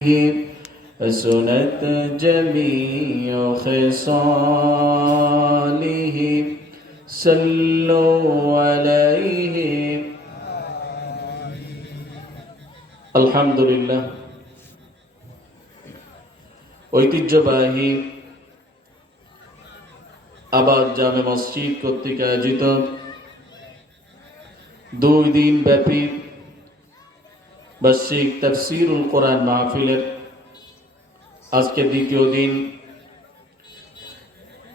حسنت جميع خصاله صلوا عليه আলহামদুলিল্লাহ। ঐতিহ্যবাহী আবাদ জামে মসজিদ কর্তৃক আয়োজিত 2 দিন ব্যাপী বার্ষিক তাফসীরুল কোরআন মাহফিলের আজকে দ্বিতীয় দিন।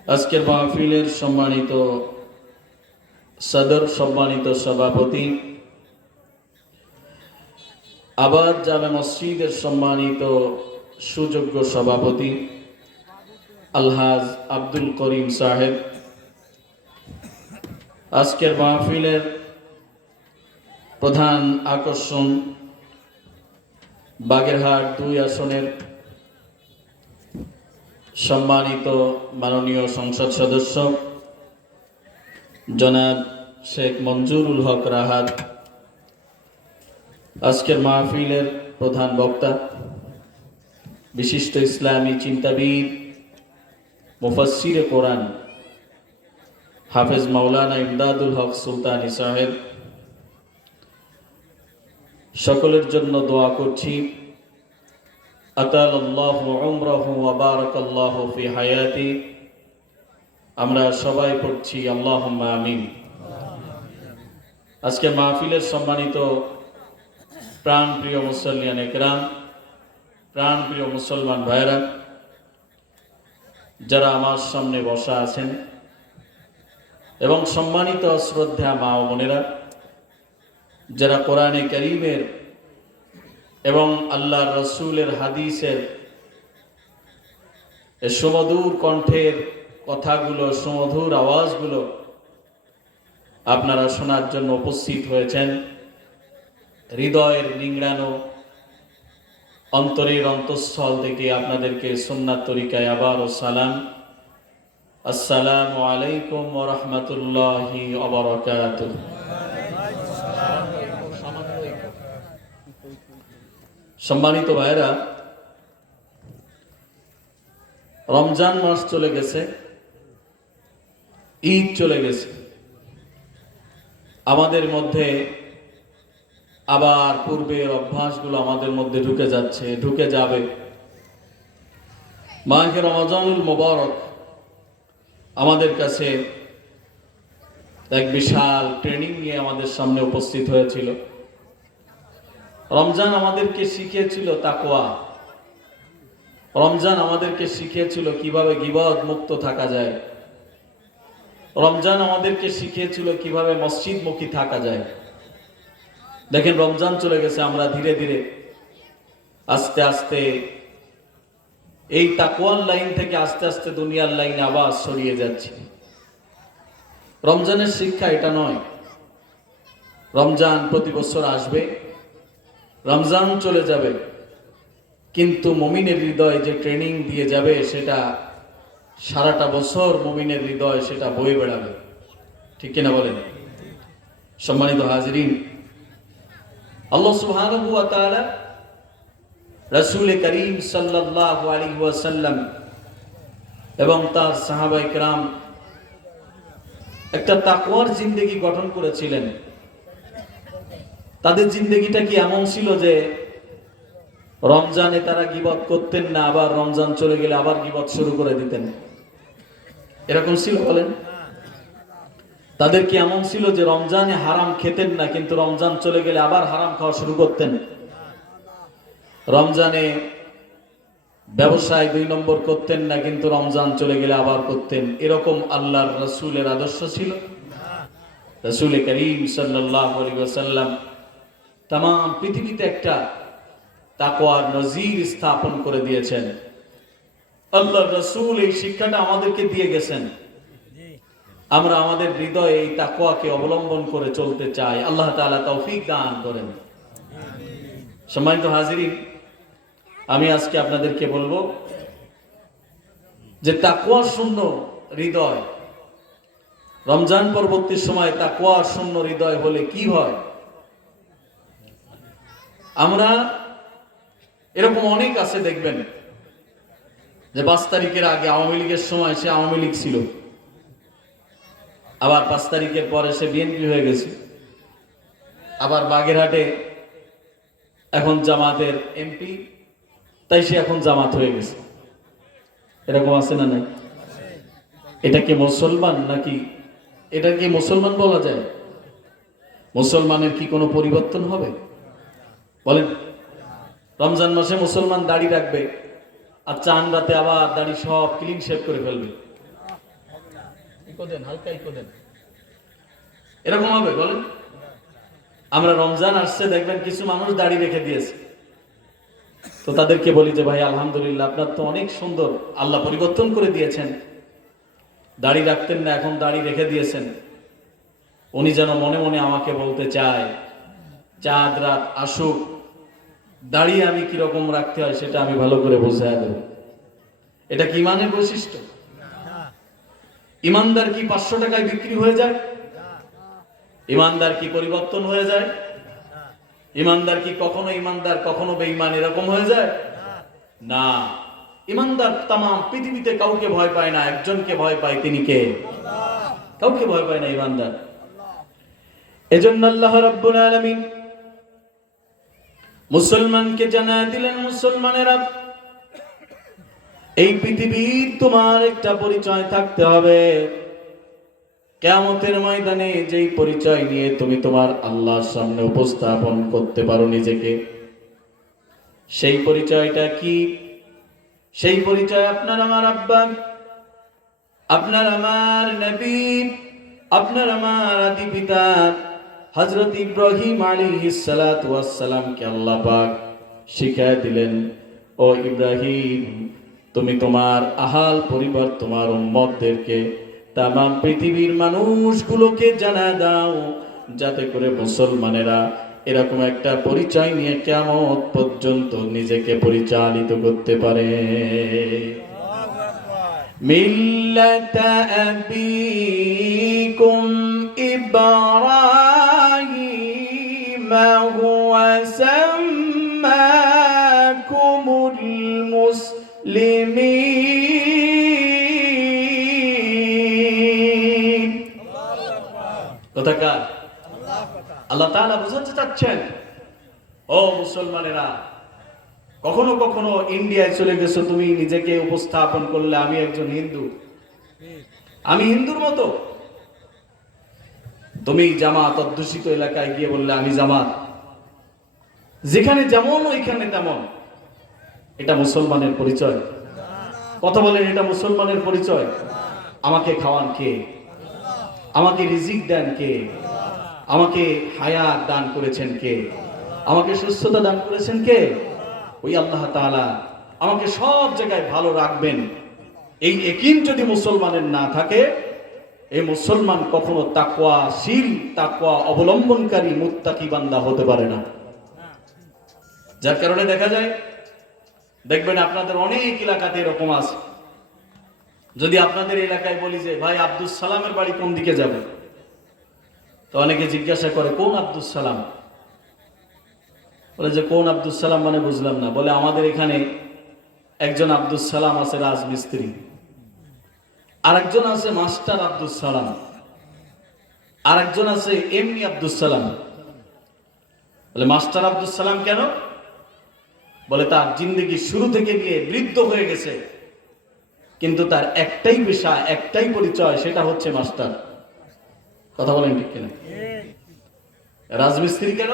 আজকের মাহফিলের সম্মানিত সদর, সম্মানিত সভাপতি, আবাদ জামে মসজিদের সম্মানিত সুযোগ্য সভাপতি আলহাজ আব্দুল করিম সাহেব, আজকের মাহফিলের প্রধান আকর্ষণ বাগেরহাট 2 আসনের সম্মানিত মাননীয় সংসদ সদস্য জনাব শেখ মঞ্জুরুল হক রাহাত, আজকের মাহফিলের প্রধান বক্তা বিশিষ্ট ইসলামী চিন্তাবিদ মুফাসসিরে কোরআন হাফেজ মাওলানা ইমদাদুল হক সুলতানী সাহেব, সকলের জন্য দোয়া করছি আতালাল্লাহু উমরাহু ওয়া বারাকাল্লাহু ফি হায়াতি। আমরা সবাই পড়ছি আল্লাহুম্মা আমিন। আজকে মাহফিলের সম্মানিত প্রাণপ্রিয় মুসল্লিয়ান একরাম, প্রাণপ্রিয় মুসলমান ভাইরা, যারা আমার সামনে বসা আছেন এবং সম্মানিত শ্রদ্ধা মা ও বোনেরা, যারা কোরআনে কারীমের এবং আল্লাহর রসুলের হাদিসের সুমধুর কণ্ঠের কথাগুলো, সুমধুর আওয়াজগুলো আপনারা শোনার জন্য উপস্থিত হয়েছেন, হৃদয়ের নিংড়ানো অন্তরের অন্তঃস্থল থেকে আপনাদেরকে সুন্নাত তরিকায় আবারও সালাম। আসসালামু আলাইকুম ওয়া রাহমাতুল্লাহি ওয়া বারাকাতুহু। সম্মানিত ভাইরা, রমজান মাস চলে গেছে, ঈদ চলে গেছে, আমাদের মধ্যে আবার পূর্বের অভ্যাসগুলো আমাদের মধ্যে ঢুকে যাচ্ছে, ঢুকে যাবে। মাহে রমজানুল মুবারক আমাদের কাছে এক বিশাল ট্রেনিং নিয়ে আমাদের সামনে উপস্থিত হয়েছিল। রমজান আমাদেরকে শিখিয়েছিল তাকওয়া, রমজান আমাদেরকে শিখিয়েছিল কিভাবে গীবত মুক্ত থাকা যায়, রমজান আমাদেরকে শিখিয়েছিল কিভাবে মসজিদমুখী থাকা যায়। দেখেন, রমজান চলে গেছে, আমরা ধীরে ধীরে আস্তে আস্তে এই তাকওয়ার লাইন থেকে আস্তে আস্তে দুনিয়ার লাইনে আবার সরিয়ে যাচ্ছি। রমজানের শিক্ষা এটা নয়। রমজান প্রতি বছর আসবে, রমজান চলে যাবে, কিন্তু মুমিনের হৃদয়ে যে ট্রেনিং দিয়ে যাবে সেটা সারাটা বছর মুমিনের হৃদয় সেটা বয়ে বেড়াবে। ঠিক কিনা বলেন? সম্মানিত হাজিরিন, আল্লাহ সুবহানাহু ওয়া তাআলা রাসূল করিম সাল্লাল্লাহু আলাইহি ওয়াসাল্লাম এবং তার সাহাবায়ে কেরাম একটা তাকওয়ার জিন্দেগি গঠন করেছিলেন। তাদের জিন্দেগিটা কি এমন ছিল যে রমজানে তারা গীবত করতেন না, আবার রমজান চলে গেলে আবার গীবত শুরু করে দিতেন? এরকম ছিল? বলেন, তাদের কি এমন ছিল যে রমজানে হারাম খেতেন না, কিন্তু রমজান চলে গেলে আবার হারাম খাওয়া শুরু করতেন? রমজানে ব্যবসায় 2 নম্বর করতেন না, কিন্তু রমজান চলে গেলে আবার করতেন? এরকম আল্লাহর রাসূলের আদর্শ ছিল? রাসূল করিম সাল্লাল্লাহু আলাইহি ওয়াসাল্লাম তাম পৃথিবীতে একটা তাকওয়ার নজির স্থাপন করে দিয়েছেন। আল্লাহর রাসূল এই শিক্ষাটা আমাদেরকে দিয়ে গেছেন। আমরা আমাদের হৃদয়ে এই তাকওয়াকে অবলম্বন করে চলতে চাই। আল্লাহ তাআলা তৌফিক দান করেন। সম্মানিত হাজিরিন, আমি আজকে আপনাদেরকে বলবো যে তাকওয়া শূন্য হৃদয়, রমজান পরবর্তী সময় তাকওয়া শূন্য হৃদয় হলে কি হয়? আমরা এরকম অনেক আছে দেখবেন যে 5 তারিখের আগে আওয়ামী লীগের সময় সে আওয়ামী লীগ ছিল, আবার 5 তারিখের পরে সে বিএনপি হয়ে গেছে, আবার বাগেরহাটে এখন জামাতের এমপি, তাই সে এখন জামাত হয়ে গেছে। এরকম আছে না নাই? এটা কি মুসলমান নাকি? এটা কি মুসলমান বলা যায়? মুসলমানের কি কোনো পরিবর্তন হবে বলেন? রমজান মাসে মুসলমান দাড়ি রাখবে আর চান রাতে আবার দাড়ি সব ক্লিন শেভ করে ফেলবে, এরকম হবে বলেন? আমরা রমজান আসছে দেখবেন কিছু মানুষ দাড়ি রেখে দিয়েছে, তো তাদেরকে বলি যে ভাই আলহামদুলিল্লাহ, আপনার তো অনেক সুন্দর, আল্লাহ পরিবর্তন করে দিয়েছেন, দাড়ি রাখতেন না এখন দাড়ি রেখে দিয়েছেন। উনি যেন মনে মনে আমাকে বলতে চায়, চাঁদ রাত আসুক, দাড়ি আমি কিরকম রাখতে হয় সেটা আমি ভালো করে বোঝায় দেব। এটা কি ইমানের বৈশিষ্ট্য? ইমানদার কি 500 টাকায় বিক্রি হয়ে যায়? ইমানদার কি পরিবর্তন হয়ে যায়? ইমানদার কি কখনো ইমানদার কখনো বেঈমান এরকম হয়ে যায়? না, ইমানদার তাম পৃথিবীতে কাউকে ভয় পায় না, একজনকে ভয় পায়, তিনি কে? কাউকে ভয় পায় না ইমানদার। এজন্য আল্লাহ রাব্বুল আলামিন মুসলমানকে জানায় দিলেন, মুসলমানেরা এই পৃথিবীর তোমার একটা পরিচয় থাকতে হবে। কিয়ামতের ময়দানে যেই পরিচয় নিয়ে তুমি তোমার আল্লাহর সামনে উপস্থাপন করতে পারো নিজেকে, সেই পরিচয়টা কি? সেই পরিচয় আপনার আমার আব্বা, আপনার আমার নবী, আপনার আমার আদি পিতা হযরত ইব্রাহিম আলাইহিস সালাতু ওয়াস সালামকে আল্লাহ পাক শিখায় দিলেন, ও ইব্রাহিম, তুমি তোমার আহাল পরিবার, তোমার উম্মতদেরকে, তামাম পৃথিবীর মানুষগুলোকে জানা দাও, যাতে করে মুসলমানেরা এরকম একটা পরিচয় নিয়ে কিয়ামত পর্যন্ত নিজেকে পরিচালিত করতে পারে। মিল্লাতা আবিকুম ইব্রাহিম হুয়া সাম্মাকুমুল মুসলিমিন। কথাকার আল্লাহ তাআলা বুঝাতে চাচ্ছেন, ও মুসলমানেরা, কখনো কখনো ইন্ডিয়ায় চলে গেছো, তুমি নিজেকে উপস্থাপন করলে আমি একজন হিন্দু, আমি হিন্দুর মতো। তুমি জামাত অধ্যুষিত এলাকায় গিয়ে বললে আমি জামাত, যেখানে যেমন ওইখানে তেমন। এটা মুসলমানের পরিচয়? কথা বলেন, এটা মুসলমানের পরিচয়? আমাকে খাওয়ান কে? আমাকে রিজিক দেন কে? আমাকে হায়াত দান করেছেন কে? আমাকে সুস্থতা দান করেছেন কে? ওই আল্লাহ তাআলা আমাকে সব জায়গায় ভালো রাখবেন, এই ইয়াকিন যদি মুসলমানের না থাকে, এই মুসলমান কখনো তাকওয়াশীল, তাকওয়া অবলম্বনকারী মুত্তাকি বান্দা হতে পারে না। যার কারণে দেখা যায়, দেখবেন আপনাদের অনেক এলাকাতে এরকম আছে। যদি আপনাদের এলাকায় বলি যে ভাই আব্দুস সালামের বাড়ি কোন দিকে যাবে, তো অনেকে জিজ্ঞাসা করে কোন আব্দুস সালাম? বলে যে কোন আব্দুস সালাম মানে বুঝলাম না। বলে আমাদের এখানে একজন আব্দুস সালাম আছে রাজমিস্ত্রি, আরেকজন আছে মাস্টার আব্দুস সালাম, আরেকজন আছে এমনি আব্দুস সালাম। বলে মাস্টার আব্দুস সালাম কেন? বলে তার জিন্দেগি শুরু থেকে নিয়ে বৃদ্ধ হয়ে গেছে, কিন্তু তার একটাই পেশা, একটাই পরিচয়, সেটা হচ্ছে মাস্টার। কথা বলেন ঠিক কিনা? রাজমিস্ত্রি কেন?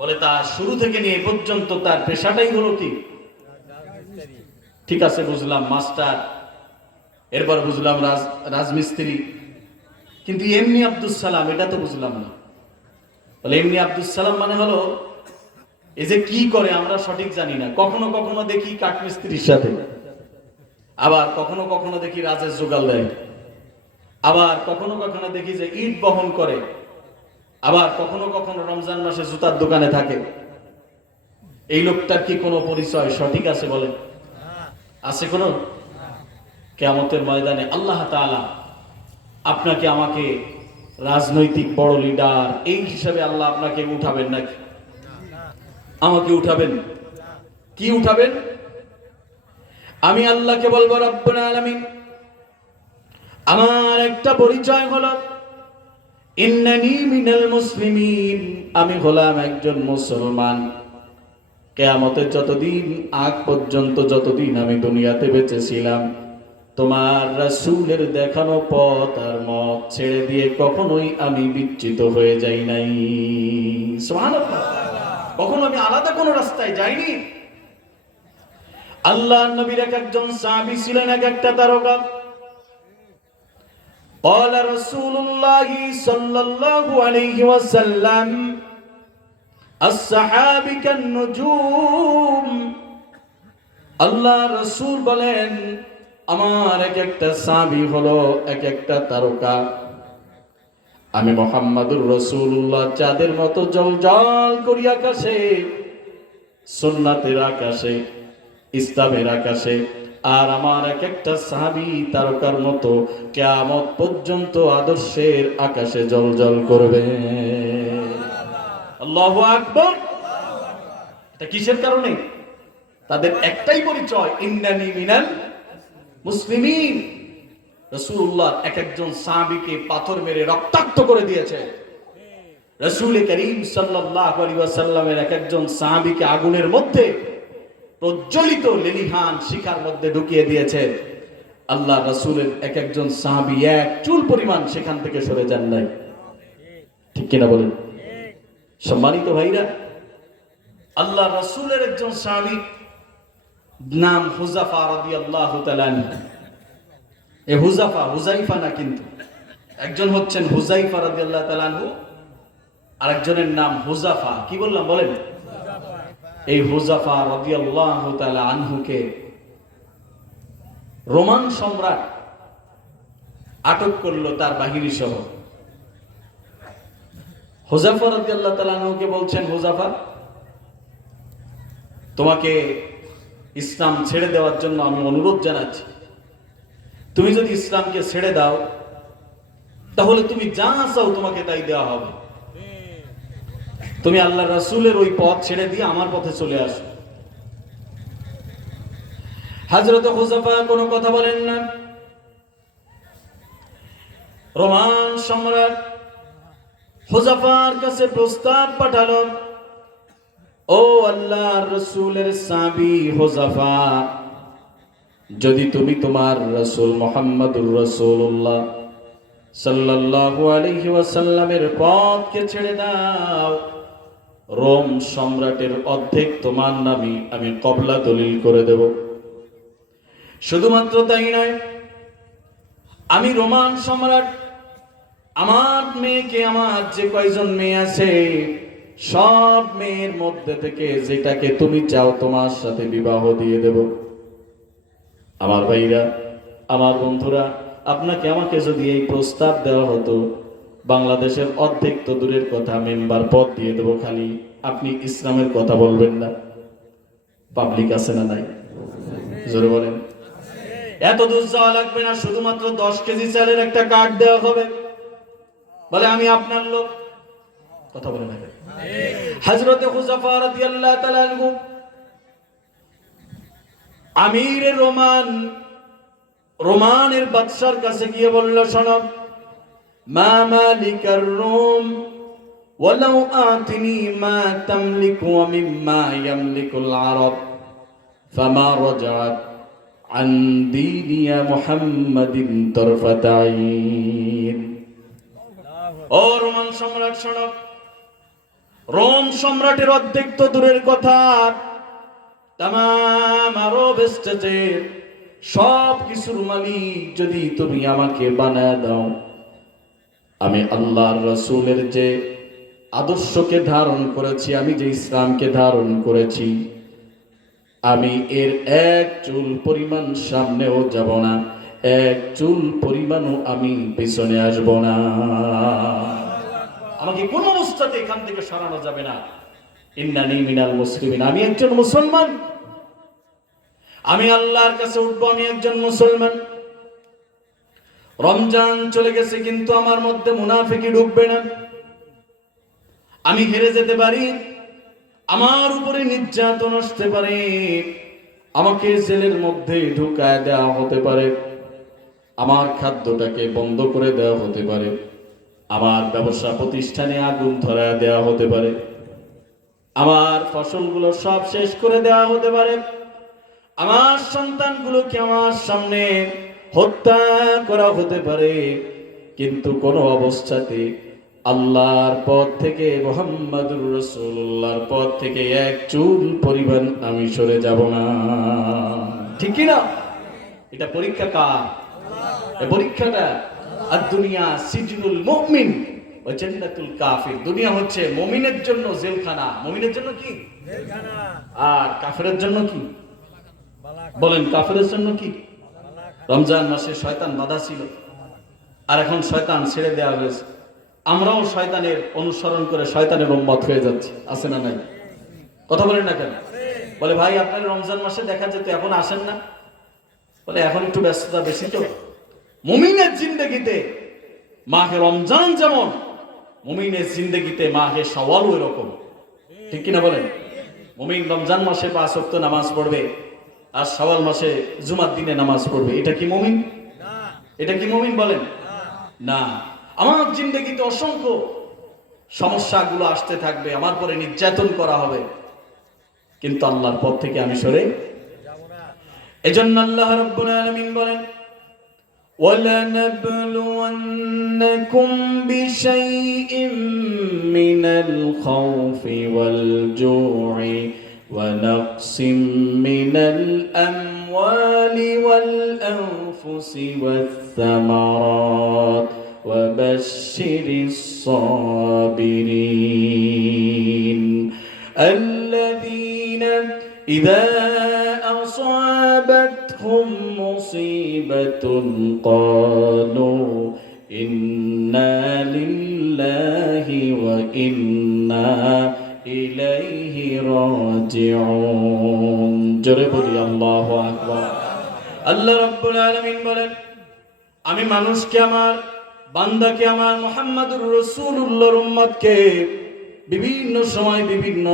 বলে তার শুরু থেকে নিয়ে পর্যন্ত তার পেশাটাই হলো কি? ঠিক আছে, বুঝলাম মাস্টার, এরপর বুঝলাম রাজমিস্ত্রি, কিন্তু এমনি আব্দুস সালাম এটা তো বুঝলাম না। বলে এমনি আব্দুস সালাম মানে হলো এই যে কি করে আমরা সঠিক জানি না। কখনো কখনো দেখি কাঠমিস্ত্রির সাথে, আবার কখনো কখনো দেখি রাজের জোগাল দেয়, আবার কখনো কখনো দেখি যে ইট বহন করে, আবার কখনো কখনো রমজান মাসে জুতার দোকানে থাকে। এই লোকটার কি কোনো পরিচয় সঠিক আছে বলেন? আছে কোনো? কিয়ামতের ময়দানে আল্লাহ তাআলা আপনাকে আমাকে রাজনৈতিক বড় লিডার এই হিসাবে আল্লাহ আপনাকে উঠাবেন নাকি? আমাকে উঠাবেন? কি উঠাবেন? আমি আল্লাহকে বলবো রব্বুল আলামিন আমার একটা পরিচয় হলো ইন্নানি মিনাল মুসলিমিন, আমি হলাম একজন মুসলমান। কিয়ামতের যতদিন আগ পর্যন্ত, যতদিন আমি দুনিয়াতে বেঁচে ছিলাম, তোমার রাসূলের দেখানো পথ আর মত ছেড়ে দিয়ে কখনোই আমি বিচ্যুত হয়ে যাই নাই। সুবহানাল্লাহ। কখনো আমি আলাদা কোনো রাস্তায় যাইনি। আল্লাহর নবীর একজন সাহাবী ছিলেন, একটা তারকা। قال رسول الله صلى الله عليه وسلم الصحاب كالنجوم। আল্লাহ রাসূল বলেন আমার একটা সাহাবী হলো একটা তারকা। আমি মুহাম্মদুর রাসূলুল্লাহ চাঁদের মতো জ্বলজ্বল করি আকাশে, সুন্নাতের আকাশে, ইসলামের আকাশে। আর আমার একটা সাহাবী তারকার মতো কিয়ামত পর্যন্ত আদর্শের আকাশে জ্বলজ্বল করবে। আল্লাহু আকবার। এটা কিসের কারণে? তাদের একটাই পরিচয়, ইন্নানি মিনাল মুসলিমিন। রাসূলুল্লাহ একজন সাহাবীকে পাথর মেরে রক্তাক্ত করে দিয়েছে। রাসূল করিম সাল্লাল্লাহু আলাইহি ওয়াসাল্লামের একজন সাহাবীকে আগুনের মধ্যে প্রজ্বলিত লেলিহান শিখার মধ্যে ঢুকিয়ে দিয়েছে। আল্লাহ রাসূলের একজন সাহাবী এক চুল পরিমাণ সেখান থেকে সরে যান নাই। ঠিক কিনা বলেন? সম্মানিত ভাইরা, আল্লাহ রাসূলের একজন সাহাবী নাম হুযাফা রাদিয়াল্লাহু তাআলা আনহু। এই হুযাফা, হুযাইফা না, কিন্তু একজন হচ্ছেন হুযাইফা রাদিয়াল্লাহু তাআলা আনহু, আরেকজনের নাম হুযাফা। কি বললাম বলেন? এই হুযাফা রাদিয়াল্লাহু তাআলা আনহুকে রোমান সম্রাট আটক করলো তার বাহিনী সহ। হুযাফা রাদিয়াল্লাহু তাআলা আনহুকে বলছেন, হুযাফা তোমাকে ইসলাম ছেড়ে দেওয়ার জন্য আমি অনুরোধ জানাচ্ছি। তুমি যদি ইসলামকে ছেড়ে দাও তাহলে তুমি যা চাও তোমাকে তাই দেওয়া হবে। তুমি আল্লাহ রাসূলের ওই পথ ছেড়ে দিয়ে আমার পথে চলে আসো। হযরত হুযাফা কোনো কথা বলেন না। রোমান সম্রাট হুযাফার কাছে প্রস্তাব পাঠালো, ও আল্লাহর রাসূলের সাহাবী হুযাফা, যদি তুমি তোমার রাসূল মুহাম্মদুর রাসূলুল্লাহ সাল্লাল্লাহু আলাইহি ওয়াসাল্লামের পথকে ছেড়ে দাও, রোম সম্রাটের অর্ধেক তোমার নামে আমি কবলা দলিল করে দেব। শুধুমাত্র তাই নয়, আমি রোমান সম্রাট আমার মেয়েকে, আমার যে কয়জন মেয়ে আছে সব মেয়ের মধ্যে থেকে যেটাকে তুমি চাও তোমার সাথে বিবাহ দিয়ে দেব। আমার ভাইরা, আমার বন্ধুরা, আপনাকে আমাকে যদি এই প্রস্তাব দেওয়া হতো, বাংলাদেশের অর্ধেক তো দূরের কথা, মেম্বার পদ দিয়ে দেবো, খালি আপনি ইসলামের কথা বলবেন না। পাবলিক আছে না নাই? জোরে বলেন। এত দূর যাওয়া লাগবে না, শুধুমাত্র 10 কেজি চালের একটা কার্ড দেওয়া হবে, বলে আমি আপনার লোক। কথা বলে না? হযরত হুযাফা রাদিয়াল্লাহু তাআলা আনহু আমিরে রোমানের বাদশার কাছে গিয়ে বলল, শোনো, মা মালিকার রোম ওয়ালাউ আতিনি মা তামলিকু ওয়া মিম্মা ইয়ামলিকুল আরব ফামা রাজাত আন দীনি মুহাম্মাদিন তারফাত আইন। ও রোমান সম্রাট শোনো, রোম সম্রাটের অর্ধেক তো দূরের কথা, তামাম আরব স্টেটের সব কিছুর মালিক যদি তুমি আমাকে বানায় দাও, আমি আল্লাহর রাসূলের যে আদর্শকে ধারণ করেছি, আমি যে ইসলামকে ধারণ করেছি, আমি এর এক চুল পরিমাণ সামনেও যাব না, এক চুল পরিমাণও আমি পিছনে আসব না। আমাকে কোন অবস্থাতে এখান থেকে সরানো যাবে না। ইন্নানি মিনাল মুসলিমিন, আমি একজন মুসলমান, আমি আল্লাহর কাছে উঠবো, আমি একজন মুসলমান। রমজান চলে গেছে কিন্তু আমার মধ্যে মুনাফিকি ঢুকবে না। আমি হেরে যেতে পারি, আমার উপরে নির্যাতন আসতে পারে, আমাকে জেলের মধ্যে ঢুকায় দেওয়া হতে পারে, আমার খাদ্যটাকে বন্ধ করে দেওয়া হতে পারে, আমার ব্যবসা প্রতিষ্ঠানে আগুন ধরায় দেওয়া হতে পারে, আমার ফসলগুলো সব শেষ করে দেওয়া হতে পারে, আমার সন্তানগুলোকে আমার সামনে হত্যা করা হতে পারে। কিন্তু কোনো অবস্থাতে আল্লাহর পথ থেকে, মুহাম্মাদুর রাসূলুল্লাহর পথ থেকে এক চুল পরিমাণ আমি সরে যাব না। ঠিক কি না? এটা পরীক্ষা কার? এই পরীক্ষাটা আর দুনিয়া সিজনুল মুমিন ওয়া জান্নাতুল কাফির। দুনিয়া হচ্ছে মুমিনের জন্য জেলখানা। মুমিনের জন্য কি? জেলখানা। আর কাফেরের জন্য কি? বলেন, কাফেরের জন্য কি? রমজান মাসে শয়তান বাধা ছিল, আর এখন শয়তান ছেড়ে দেওয়া হয়েছে। আমরাও শয়তানের অনুসরণ করে শয়তানের উম্মত হয়ে যাচ্ছি। আছে না নাই? কথা বলেন না কেন? বলে ভাই আপনার রমজান মাসে দেখা যেত, এখন আসেন না। বলে এখন একটু ব্যস্ততা বেশি তো। মুমিনের জিন্দেগিতে মাহে রমজান যেমন, মুমিনের জিন্দেগিতে মাহে শাওয়ালও এরকম। ঠিক কিনা বলেন? মুমিন রমজান মাসে 5 ওয়াক্ত নামাজ পড়বে, আর শাওয়াল মাসে জুমার দিনে নামাজ পড়বে। এটা কি মুমিন? এটা কি মুমিন বলেন? না। আমার জিন্দেগিতে অসংখ্য সমস্যাগুলো আসতে থাকবে, আমার পরে নির্যাতন করা হবে, কিন্তু আল্লাহর পথ থেকে আমি সরে যাব না। এজন্য আল্লাহ রাব্বুল আলামিন বলেন, وَلَنَبْلُوَنَّكُمْ بِشَيْءٍ مِّنَ الْخَوْفِ وَالْجُوعِ وَنَقْصٍ مِّنَ الْأَمْوَالِ وَالْأَنفُسِ وَالثَّمَرَاتِ وَبَشِّرِ الصَّابِرِينَ الَّذِينَ إِذَا أَصَابَتْهُمْ مُصِيبَةٌ قَالُوا إِنَّا لِلَّهِ وَإِنَّا إِلَيْهِ راجعون। জোরে বলি আল্লাহু আকবার। আল্লাহ রাব্বুল আলামিন বলেন, আমি মানুষকে, আমার বান্দাকে, আমার মুহাম্মাদুর রাসূলুল্লাহর উম্মতকে বিভিন্ন সময় বিভিন্ন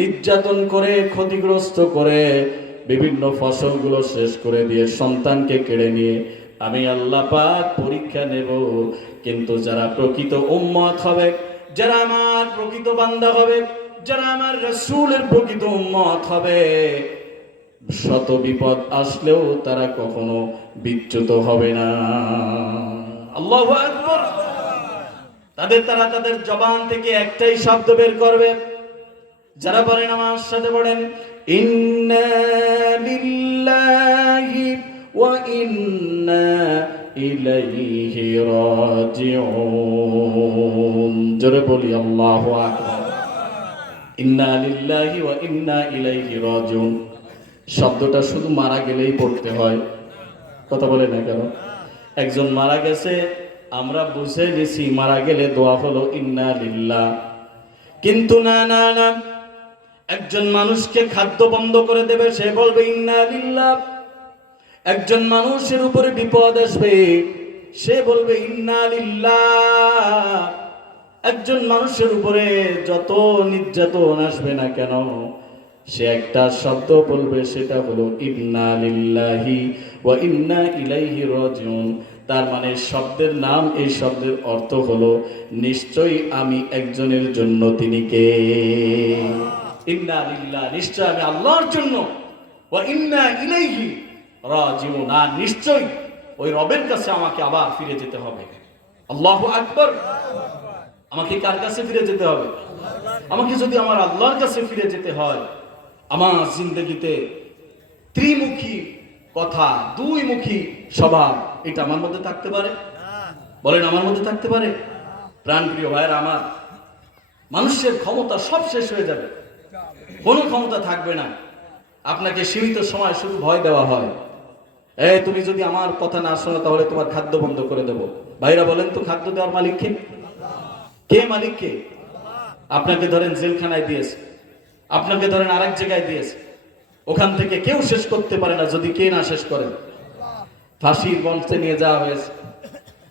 নির্যাতন করে, ক্ষতিগ্রস্ত করে, বিভিন্ন ফসলগুলো শেষ করে দিয়ে, সন্তানকে কেড়ে নিয়ে আমি আল্লাহ পাক পরীক্ষা নেব। কিন্তু যারা প্রকৃত উম্মত হবে, যারা আমার প্রকৃত বান্দা হবে, যারা আমার রাসূলের প্রকৃত উম্মত হবে, শত বিপদ আসলেও তারা কখনো বিচ্যুত হবে না। আল্লাহু আকবার। তারা তাদের জবান থেকে একটাই শব্দ বের করবে। যারা বলেন আমার সাথে বলেন, ইন্না লিল্লাহি ওয়া ইন্না ইলাইহি রাজিউন। জোরে বলি আল্লাহু আকবার। ইন্না লিল্লাহি ওয়া ইন্না ইলাইহি রাজিউন শব্দটা শুধু মারা গেলেই পড়তে হয়। কথা বলে না কেন? একজন মারা গেছে, আমরা বুঝে গেছি মারা গেলে দোয়া হলো ইন্না লিল্লাহ। কিন্তু না না না, একজন মানুষকে খাদ্য বন্ধ করে দেবে, সে বলবে ইন্না লিল্লাহ। একজন মানুষের উপরে বিপদ আসবে, সে বলবে ইন্না লিল্লাহ। একজন মানুষের উপরে যত নির্যাতন আসবে না কেন, সে একটা শব্দ বলবে, সেটা হলো ইন্না লিল্লাহি ওয়া ইন্না ইলাইহি রাজিউন। তার মানে শব্দের নাম, এই শব্দের অর্থ হলো নিশ্চয়ই আমি একজনের জন্য, তিনি কে? ইন্না লিল্লাহ, নিশ্চয় আমি আল্লাহর জন্য, ওয়া ইন্না ইলাইহি রাজিউন, আর নিশ্চয়ই ওই রবের কাছে আমাকে আবার ফিরে যেতে হবে। আল্লাহু আকবার। আমাকে কার কাছে ফিরে যেতে হবে? আমাকে যদি আমার আল্লাহর কাছে ফিরে যেতে হয়, আমার জিন্দগিতে ত্রিমুখী কথা, দুইমুখী স্বভাব, এটা আমার মধ্যে থাকতে পারে? বলেন, আমার মধ্যে থাকতে পারে? প্রাণপ্রিয় ভাইয়েরা আমার, মানুষের ক্ষমতা সব শেষ হয়ে যাবে, কোনো ক্ষমতা থাকবে না। আপনাকে সীমিত সময় শুধু ভয় দেওয়া হয়, তুমি যদি আমার কথা না শোনো তাহলে তোমার খাদ্য বন্ধ করে দেব। ভাইরা বলেন তো, খাদ্য দেওয়ার মালিক কে? কে মালিক? কে? আপনাকে ধরেন জেলখানায় দিয়েছে, আপনাকে ধরেন আরেক জায়গায় দিয়েছে, ওখান থেকে কেউ শেষ করতে পারে না যদি কে না শেষ করে। ফাঁসির মঞ্চে নিয়ে যাওয়া হয়েছে,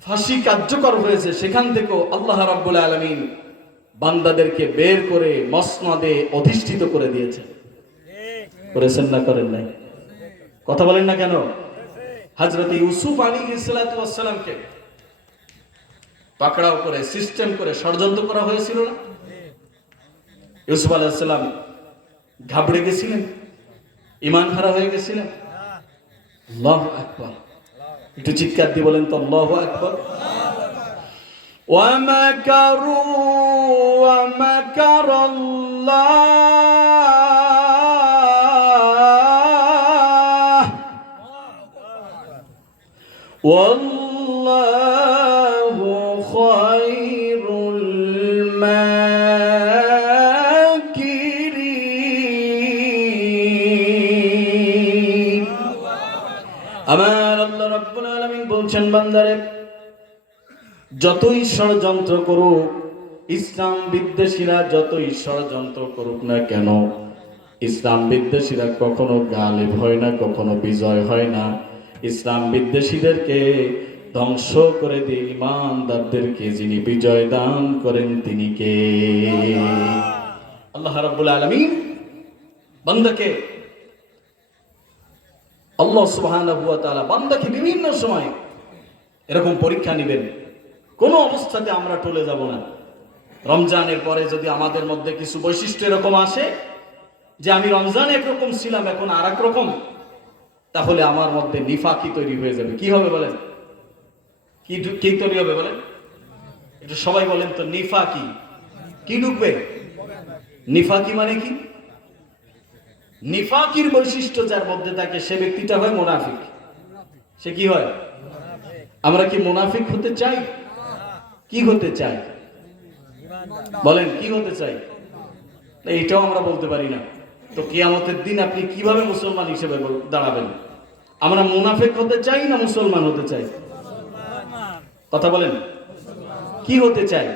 ফাঁসি কার্যকর হয়েছে, সেখান থেকেও আল্লাহ রাব্বুল আলামিন বান্দাদেরকে বের করে মসনদে অধিষ্ঠিত করে দিয়েছেন। করেছেন না করেন নাই? কথা বলেন না কেন? হযরত ইউসুফ আলাইহিস সালামকে পাকড়াও করে সিস্টেম করে ষড়যন্ত্র করা হয়েছিল না? ইউসুফ আলাইহিস সালাম ঘাবড়ে গেছিলেন, ঈমান হারা হয়ে গেছিলেন। আল্লাহু আকবার, একটু চিৎকার দিয়ে বলেন তো আল্লাহু আকবার। ওয়া মাকারু ওয়া মাকারাল্লাহ ওয়াল্লাহু খায়রুল মাকিরিন। আমার আল্লাহ রাব্বুল আলামিন বলছেন, বান্দারে যতই ষড়যন্ত্র করুক, ইসলাম বিদ্বেষীরা যতই ষড়যন্ত্র করুক না কেন, ইসলাম বিদ্বেষীরা কখনো গালিব হয় না, কখনো বিজয় হয় না। ইসলাম বিদ্বেষীদেরকে ধ্বংস করে দিয়ে ঈমানদারদেরকে যিনি বিজয় দান করেন তিনি কে? আল্লাহ রাব্বুল আলামিন বান্দাকে, আল্লাহ সুবহানাহু ওয়া তাআলা বান্দাকে বিভিন্ন সময় এরকম পরীক্ষা নেবেন। কোনো অবস্থাতে আমরা টলে যাব না। রমজানের পরে যদি আমাদের মধ্যে কিছু বৈশিষ্ট্য এরকম আসে যে আমি রমজানে একরকম ছিলাম, এখন আর এক রকম, তাহলে আমার মধ্যে নিফাকি তৈরি হয়ে যাবে। কি হবে বলেন? কি তৈরি হবে বলেন? একটু সবাই বলেন তো, নিফাকি কি ঢুকবে? নিফাকি মানে কি? নিফাকির বৈশিষ্ট্য যার মধ্যে থাকে সে ব্যক্তিটা হয় মুনাফিক। সে কি হয়? আমরা কি মুনাফিক হতে চাই? কি হতে চাই বলেন? কি হতে চাই? এইটাও আমরা বলতে পারি না। তো কিয়ামতের দিন আপনি কিভাবে মুসলমান হিসেবে দাঁড়াবেন? আমরা মুনাফিক হতে চাই না মুসলমান হতে চাই? কথা বলেন, কি হতে চাই?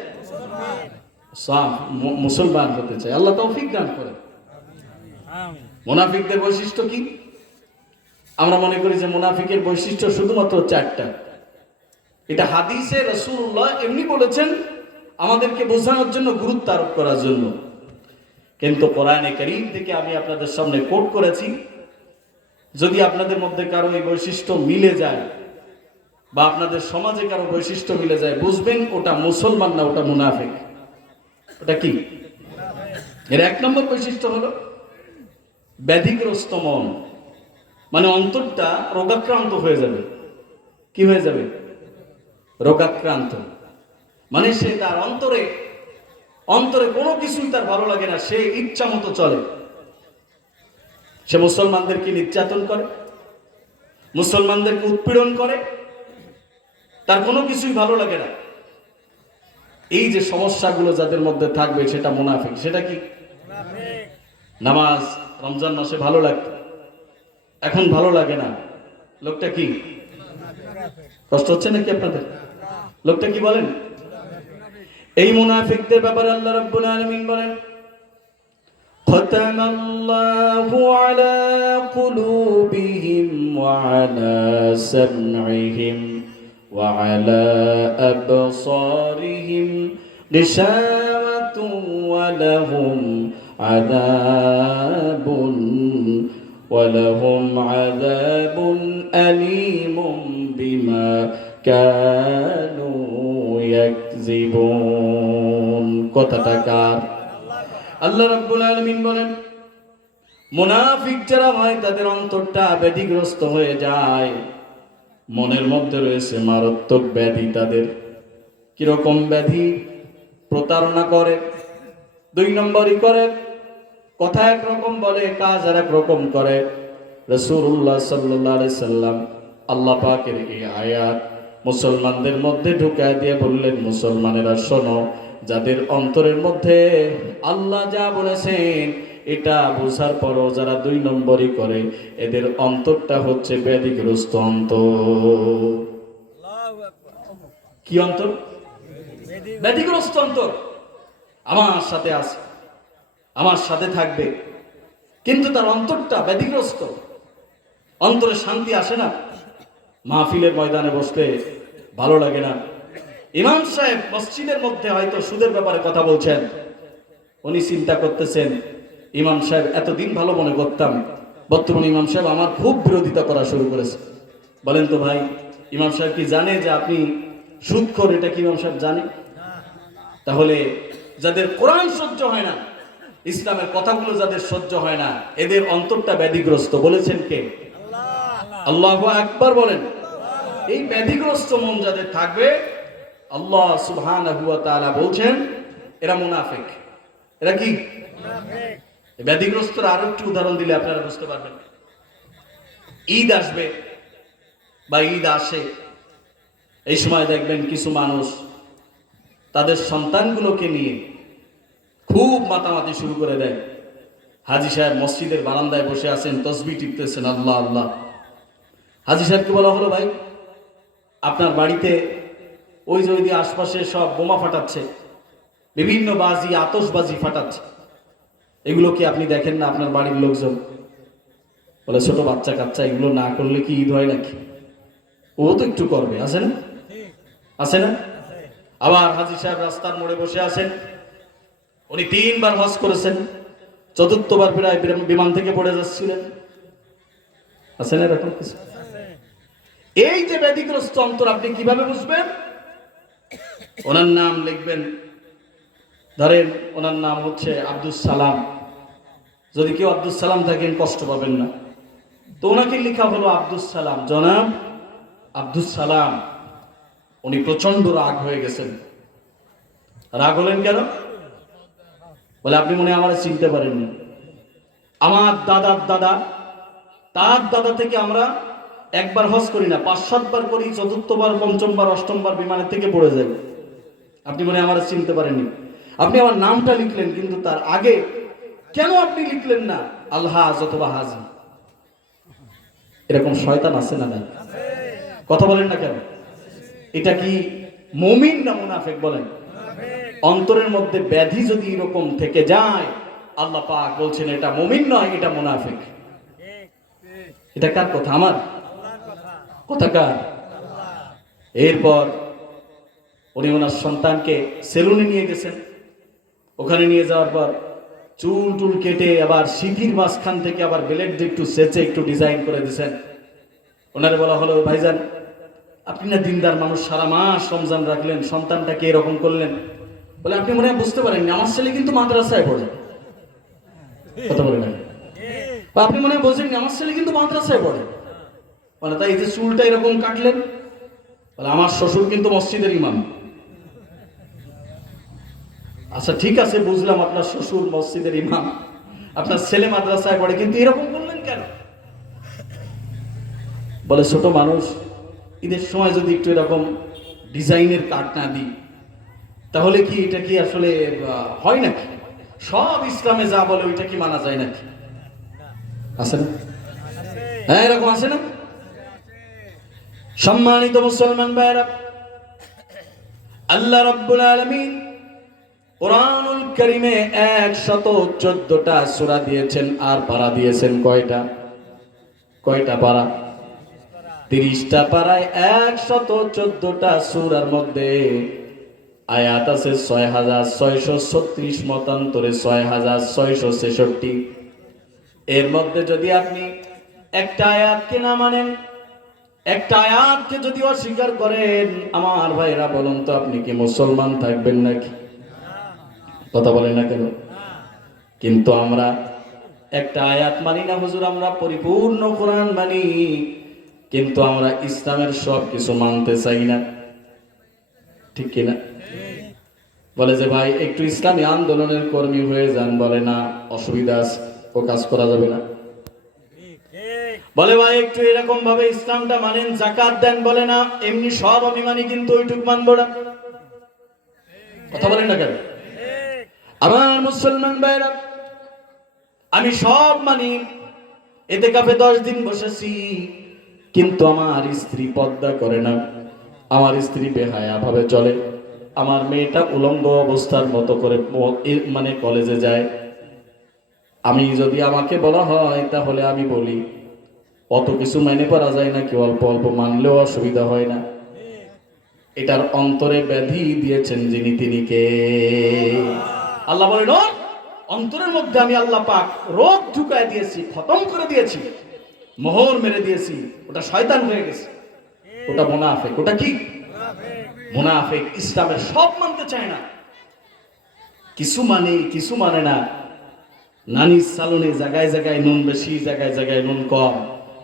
মুসলমান হতে চাই। আল্লাহ তৌফিক দান করেন। মুনাফিকদের বৈশিষ্ট্য কি? আমরা মনে করি যে মুনাফিকের বৈশিষ্ট্য শুধুমাত্র 4টা। এটা হাদিসে রাসূলুল্লাহ এমনি বলেছেন আমাদেরকে বোঝানোর জন্য, গুরুত্ব আরোপ করার জন্য। কিন্তু কোরআনে কারীম থেকে আমি আপনাদের সামনে কোট করেছি। যদি আপনাদের মধ্যে কারো এই বৈশিষ্ট্য মিলে যায় বা আপনাদের সমাজে কারো বৈশিষ্ট্য মিলে যায়, বুঝবেন ওটা মুসলমান না, ওটা মুনাফিক। ওটা কি? এর 1 নম্বর বৈশিষ্ট্য হলো ব্যাধিগ্রস্ত মন। মানে অন্তরটা রোগাক্রান্ত হয়ে যাবে। কি হয়ে যাবে? রোগাক্রান্ত। মানে সে তার অন্তরে কোনো কিছুই তার ভালো লাগে না, সে ইচ্ছা মতো চলে। সে মুসলমানদেরকে নির্যাতন করে, মুসলমানদেরকে উৎপীড়ন করে, তার কোনো কিছুই ভালো লাগে না। এই যে সমস্যাগুলো যাদের মধ্যে থাকবে সেটা মুনাফিক। সেটা কি? নামাজ রমজান মাসে ভালো লাগতো, এখন ভালো লাগে না। লোকটা কি? কষ্ট হচ্ছে নাকি আপনাদের? লোকটা কি বলেন? এই মুনাফিকদের ব্যাপারে আল্লাহ রাব্বুল আলামিন বলেন, খাতামাল্লাহু আলা কুলুবিহিম ওয়া আলা সামঈহিম ওয়া আলা আবসারিহিম গিশাওয়াতুন ওয়া লাহুম আযাবুন আলীমুম বিমা কানু ইয়াকযিবুন। কথাটা কার? আল্লাহ রাব্বুল আলামিন বলেন, মুনাফিক যারা হয় তাদের অন্তরটা ব্যাধিগ্রস্ত হয়ে যায়। মনের মধ্যে রয়েছে মারাত্মক ব্যাধি তাদের। কিরকম ব্যাধি? প্রতারণা করে, 2 নম্বরই করে, কথা একরকম বলে, কাজ আর এক রকম করে। রাসূলুল্লাহ সাল্লাল্লাহু আলাইহি সাল্লাম আল্লাহ পাকের এই আয়াত মুসলমানদের মধ্যে ঢুকায় দিয়ে বললেন, মুসলমানেরা শোনো, যাদের অন্তরের মধ্যে আল্লাহ যা বলেছেন এটা বোঝার পরও যারা 2 নম্বরই করে, এদের অন্তরটা হচ্ছে ব্যাধিগ্রস্ত অন্তর। কি অন্তর? ব্যাধিগ্রস্ত অন্তর। আমার সাথে আছে, আমার সাথে থাকবে, কিন্তু তার অন্তরটা ব্যাধিগ্রস্ত। অন্তরে শান্তি আসে না, মাহফিলের ময়দানে বসতে ভালো লাগে না, ইমাম সাহেব মসজিদের মধ্যে হয়তো সুদের ব্যাপারে কথা বলছেন, উনি চিন্তা করতেছেন ইমাম সাহেব এতদিন ভালো মনে করতাম, বর্তমানে ইমাম সাহেব আমার খুব বিরোধিতা করা শুরু করেছে। বলেন তো ভাই, ইমাম সাহেব কি জানে যে আপনি সুদখোর? এটা কি ইমাম সাহেব জানে? তাহলে যাদের কোরআন সহ্য হয় না, ইসলামের কথাগুলো যাদের সহ্য হয় না, এদের অন্তরটা ব্যাধিগ্রস্ত। বলেছেন কে? আল্লাহু আকবার বলেন। এই ব্যাধিগ্রস্ত মন যাদের থাকবে, আল্লাহ সুবহানাহু ওয়া তাআলা বলছেন এরা মুনাফিক। এরা কি? ব্যাধিগ্রস্তর আরো একটু উদাহরণ দিলে আপনারা বুঝতে পারবেন। ঈদ আসবে বা ঈদ আসে, এই সময় দেখবেন কিছু মানুষ তাদের সন্তানগুলোকে নিয়ে খুব মাতামাতি শুরু করে দেয়। হাজী সাহেব মসজিদের বারান্দায় বসে আছেন, তসবিহ টিপতেছেন, আল্লাহ আল্লাহ। হাজী সাহেবকে বলা হলো, ভাই আপনার বাড়িতে ওই যে ওই দিয়ে আশপাশে সব বোমা ফাটাচ্ছে, বিভিন্ন বাজি আতশবাজি ফাটাচ্ছে, এগুলো কি আপনি দেখেন না আপনার বাড়ির লোকজন? বলে ছোট বাচ্চা কাচ্চা এগুলো না করলে কি ঈদ হয় নাকি? ও তো একটু করবে, আছে না? আছে না? আবার হাজী সাহেব রাস্তার মোড়ে বসে আছেন, উনি 3 বার হজ করেছেন, 4বার প্রায় বিমান থেকে পড়ে যাচ্ছিলেন। আছে না এরকম কিছু? এই যে ব্যাধিগ্রস্ত অন্তর, আপনি কিভাবে বুঝবেন? ওনার নাম লিখবেন, ধরেন ওনার নাম হচ্ছে আব্দুস সালাম। যদি কেউ আব্দুস সালাম থাকেন কষ্ট পাবেন না, তো ওনাকে লেখা হলো আব্দুস সালাম, জনাব আব্দুস সালাম। উনি প্রচন্ড রাগ হয়ে গেছেন। রাগ হলেন কেন? বলে আপনি মনে হয় আমার চিনতে পারেননি। আমার দাদার দাদা, তার দাদা থেকে আমরা একবার হজ করি না, 5-7 বার করি, 4বার 5বার 8বার বিমানের থেকে পড়ে যাই। আপনি মনে হয় আমার চিনতে পারেননি। আপনি আমার নামটা লিখলেন, কিন্তু তার আগে কেন আপনি লিখলেন না আলহাজ অথবা হাজি? এরকম শয়তান আছে না নাই? কথা বলেন না কেন? এটা কি মুমিন না মুনাফিক বলেন? অন্তরের মধ্যে ব্যাধি যদি এরকম থেকে যায়, আল্লাহ পাক বলছেন এটা মুমিন নয়, এটা মুনাফিক। এটা কার কথা? আমার কথা কার? এরপর উনি ওনার সন্তানকে সেলুনে নিয়ে গেছেন। ওখানে নিয়ে যাওয়ার পর চুল টুল কেটে আবার সিঁথির মাঝখান থেকে আবার ব্লেড দিয়ে একটু সেচে একটু ডিজাইন করে দিয়েছেন। ওনারে বলা হলো, ভাইজান আপনি না দিনদার মানুষ, সারা মাস রমজান রাখলেন, সন্তানটাকে এরকম করলেন। বলে আপনি মনে হয় বুঝতে পারেননি, আমার ছেলে কিন্তু মাদ্রাসায় পড়ে। কথা বলে না? আপনি মনে হয় বোঝেননি, আমার ছেলে কিন্তু মাদ্রাসায় পড়ে। মানে তাই এই যে চুলটা এরকম কাটলেন? বলে আমার শ্বশুর কিন্তু মসজিদের ইমাম। আচ্ছা ঠিক আছে, বুঝলাম আপনার শ্বশুর মসজিদের ইমাম, আপনার ছেলে মাদ্রাসায় পড়ে, কিন্তু এরকম করলেন কেন? বলে ছোট মানুষ, ঈদের সময় যদি একটু এরকম ডিজাইনের কাট না দিই, তাহলে কি এটা কি আসলে হয় নাকি? সব ইসলামে যা বলে ওইটা কি মানা যায় নাকি? আছে না? হ্যাঁ এরকম আছে না? সম্মানিত মুসলমান ভাইরা, আল্লাহ রাব্বুল আলামিন কুরআনুল কারীমে 114টা সূরা দিয়েছেন, আর পারা দিয়েছেন কয়টা? কয়টা পারা? 30টা পারায় 114টা সূরার মধ্যে আয়াত আছে 6636, মতান্তরে 6666। এর মধ্যে যদি আপনি একটা আয়াতকে না মানেন, একটা আয়াতকে যদি অস্বীকার করেন, আমার ভাইরা বলুন তো আপনি কি মুসলমান থাকবেন নাকি? কথা বলেন না কেন? কিন্তু আমরা একটা আয়াত মানি না হুজুর, আমরা পরিপূর্ণ কোরআন মানি, কিন্তু আমরা ইসলামের সব কিছু মানতে চাই না, ঠিক কিনা? বলে যে ভাই একটু ইসলামী আন্দোলনের কর্মী হয়ে যান, বলে না অসুবিধা আছে, ও কাজ করা যাবে না। বলে ভাই একটু এরকম ভাবে ইসলামটা মানেন, যাকাত দেন, বলে না এমনি সব আমি মানি, কিন্তু ওইটুক মানবো না। কথা বলেন না কেন? আমার মুসলমান ভাইরা, আমি সব মানি, এতে কাপে 10 দিন বসেছি, কিন্তু আমার স্ত্রী পর্দা করে না, আমার স্ত্রী বেহায়া ভাবে চলে, আমার মেয়েটা উলঙ্গ অবস্থার মতো করে মানে কলেজে যায়। আমি যদি আমাকে বলা হয় তাহলে আমি বলি অত কিছু মেনে করা যায় না, কি অল্প অল্প মানলেও অসুবিধা হয় না। এটার অন্তরে ব্যাধি দিয়েছেন যিনি, তিনি কে? আল্লাহ বলেন, অন্তরের মধ্যে আমি আল্লাহ পাক রোগ ঢুকায় দিয়েছি, খতম করে দিয়েছি, মোহর মেরে দিয়েছি। ওটা শয়তান হয়ে গেছে, ওটা মুনাফিক। ওটা কি? মুনাফিক। ইসলামের সব মানতে চায় না, কিছু মানে কিছু মানে না। নানির সালনে জায়গায় জায়গায় নুন বেশি, জায়গায় জায়গায় নুন কম।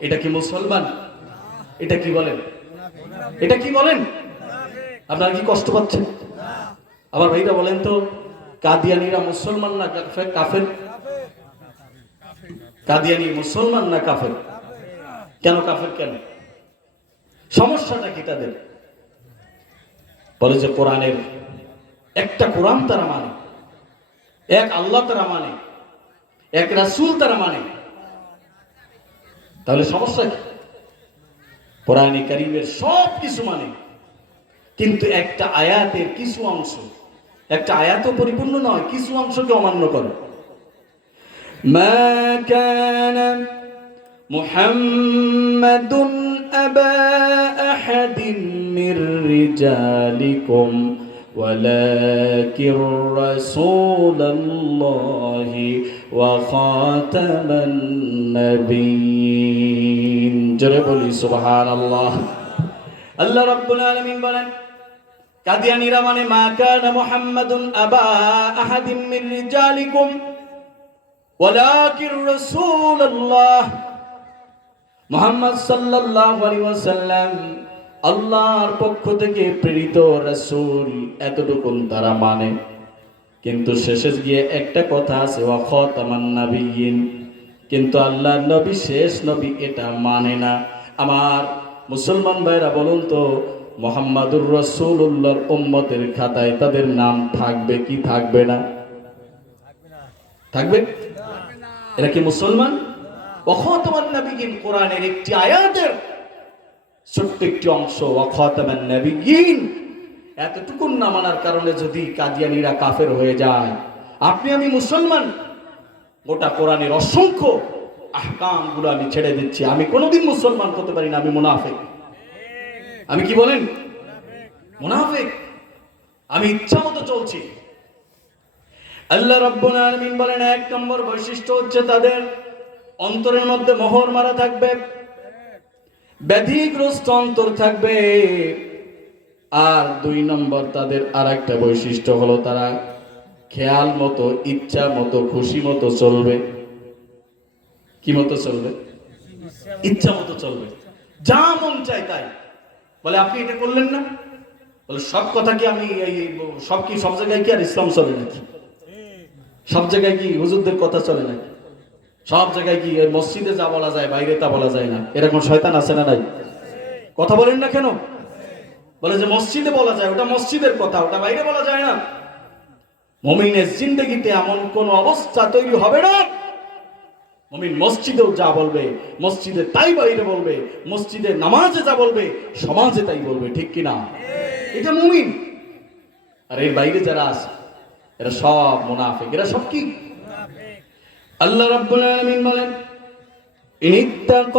এটা কি মুসলমান? এটা কি বলেন? এটা কি বলেন? আপনারা কি কষ্ট পাচ্ছেন? আবার ভাইরা বলেন তো, কাদিয়ানিরা মুসলমান না কাফের? কাদিয়ানি মুসলমান না কাফের? কেন কাফের? কেন? সমস্যাটা কি তাদের? বলে যে কোরআনের একটা কোরআন তারা মানে, এক আল্লাহ তারা মানে, এক রাসূল তারা মানে। তাহলে সমস্যা কি? কোরআনে কারীমের সব কিছু মানে, কিন্তু একটা আয়াতের কিছু অংশ, একটা আয়াতও পরিপূর্ণ নয়, কিছু অংশকে অমান্য করে। মা কানা মুহাম্মাদুন আবা আহাদিন মির রিজালিকুম ওয়ালাকির রাসূলুল্লাহি ওয়া খাতামান নবিয়্যিন। জোরে বলি সুবহানাল্লাহ। আল্লাহ রাব্বুল আলামিন বলেন, কাদিয়ানীরা মানে মা কানা মুহাম্মাদুন আবা আহাদিন মির রিজালিকুম ওয়ালাকির রাসূলুল্লাহ। মুহাম্মদ সাল্লাল্লাহু আলাইহি ওয়াসাল্লাম আল্লাহর পক্ষ থেকে প্রেরিত রাসূল, এতটুকু তারা মানে। কিন্তু শেষে গিয়ে একটা কথা আছে, ওয়া খাতামান নাবিয়্যিন, কিন্তু আল্লাহর নবী শেষ নবী, এটা মানে না। আমার মুসলমান ভাইরা বলুন তো, মুহাম্মাদুর রাসূলুল্লাহর উম্মতের খাতায় তাদের নাম থাকবে কি থাকবে না? থাকবে? এরা কি মুসলমান? ওয়া খাতামান নাবিয়্যিন কোরআনের একটি আয়াতের ছোট্ট একটি অংশ, ওয়া খাতামান নাবিয়্যিন। এতটুকু না মানার কারণে যদি কাদিয়ানীরা কাফের হয়ে যায়, আপনি আমি মুসলমান, গোটা কোরআনের অসংখ্য আহকামগুলো আমি ছেড়ে দিচ্ছি, আমি কোনোদিন মুসলমান হতে পারি না, আমি মুনাফিক। আমি কি বলেন? মুনাফিক। আমি ইচ্ছা মতো চলছি। আল্লাহ রাব্বুল আলামিন বলেন, এক নম্বর বৈশিষ্ট্য হচ্ছে তাদের অন্তরের মধ্যে মোহর মারা থাকবে, ব্যাধিগ্রস্ত অন্তর থাকবে। আর দুই নম্বর তাদের আর একটা বৈশিষ্ট্য হলো, তারা খেয়াল মতো, ইচ্ছা মতো, খুশি মতো চলবে। কি মতো চলবে? ইচ্ছা মতো চলবে, যা মন চায় তাই। বলে আপনি এটা করলেন না, বলে সব কথা কি আমি সব কি সব জায়গায় কি আর ইসলাম চলে নাকি? সব জায়গায় কি হুজুরদের কথা চলে নাকি? সব জায়গায় কি মসজিদে যা বলা যায় বাইরে তা বলা যায় না? এরকম শয়তান আছে না নাই? কথা বলেন না কেন? বলে যে মসজিদে বলা যায়, ওটা মসজিদের কথা, ওটা বাইরে বলা যায় না। মুমিনের জিন্দেগিতে এমন কোন অবস্থা তৈরি হবে না, মুমিন মসজিদেও যা বলবে মসজিদে তাই বাইরে বলবে, মসজিদে নামাজে যা বলবে সমাজে তাই বলবে। ঠিক কিনা? এটা মুমিন। আর এর বাইরে যারা আছে এরা সব মুনাফিক। এরা সব কি? আল্লাহ রাব্বুল আলামিন বলেন,